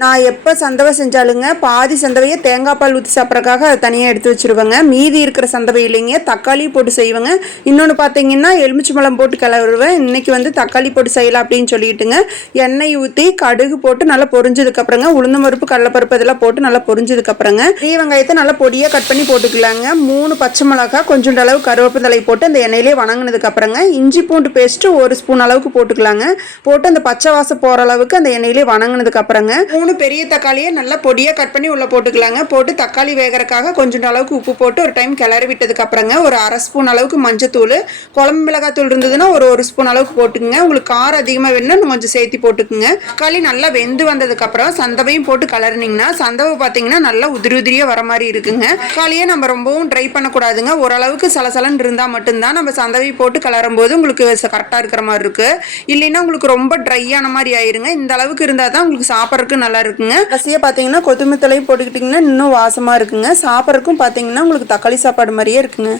நான் எப்போ சந்தவை செஞ்சாலுங்க பாதி சந்தவையை தேங்காய் பால் ஊற்றி சாப்பிட்றதுக்காக அதை தனியாக எடுத்து வச்சுருவேங்க. மீதி இருக்கிற சந்தவை இல்லைங்க தக்காளி போட்டு செய்வேங்க. இன்னொன்று பார்த்தீங்கன்னா எலுமிச்சம்பழம் போட்டு கிளறுவேன். இன்றைக்கி வந்து தக்காளி போட்டு செய்யலாம் அப்படின்னு சொல்லிட்டுங்க எண்ணெய் ஊற்றி கடுகு போட்டு நல்லா பொரிஞ்சதுக்கப்புறங்க உளுந்தம் பருப்பு கடலைப்பருப்பு இதெல்லாம் போட்டு நல்லா பொரிஞ்சதுக்கப்புறங்க பெரிய வெங்காயத்தை நல்லா பொடியாக கட் பண்ணி போட்டுக்கலாங்க. 3 பச்சை மிளகா கொஞ்சம் அளவு கருவேப்பிலை போட்டு அந்த எண்ணெயிலே வணங்கினதுக்கப்புறங்க இஞ்சி பூண்டு பேஸ்ட்டு 1 ஸ்பூன் அளவுக்கு போட்டுக்கலாங்க. போட்டு அந்த பச்சை வாசம் போகிற அளவுக்கு அந்த எண்ணெயிலே வணங்கினதுக்கப்புறங்க 3 பெரிய தக்காளியை நல்லா பொடியாக கட் பண்ணி உள்ளே போட்டுக்கலாங்க. போட்டு தக்காளி வேகிறதுக்காக கொஞ்சம் அளவுக்கு உப்பு போட்டு ஒரு டைம் கிளறி விட்டதுக்கு அப்புறங்க ஒரு 1/2 ஸ்பூன் அளவுக்கு மஞ்சத்தூள், குழம்பு மிளகாத்தூள் இருந்ததுன்னா ஒரு ஸ்பூன் அளவுக்கு போட்டுக்குங்க. உங்களுக்கு காரம் அதிகமாக வேணும்னா கொஞ்சம் சேர்த்து போட்டுக்குங்க. தக்காளி நல்லா வெந்து வந்ததுக்கப்புறம் சந்தவையும் போட்டு கலர்னிங்கன்னா சந்தவை பார்த்தீங்கன்னா நல்லா உதிரியாக வர மாதிரி இருக்குங்க. தக்காளியை நம்ம ரொம்பவும் ட்ரை பண்ணக்கூடாதுங்க. ஓரளவுக்கு சலசலன்னு இருந்தால் மட்டும்தான் நம்ம சந்தவை போட்டு கலரும் போது உங்களுக்கு கரெக்டாக இருக்கிற மாதிரி இருக்கு. இல்லைன்னா உங்களுக்கு ரொம்ப ட்ரையான மாதிரி ஆயிருங்க. இந்த அளவுக்கு இருந்தால் தான் உங்களுக்கு சாப்பிட்றதுக்கு நல்லா இருக்குங்க. கடைசியாக பார்த்தீங்கன்னா கொத்தமல்லி தலையும் போட்டுக்கிட்டிங்கன்னா இன்னும் வாசமாக இருக்குங்க. சாப்பிட்றதுக்கும் பார்த்தீங்கன்னா உங்களுக்கு தக்காளி சாப்பாடு மாதிரியே இருக்குங்க.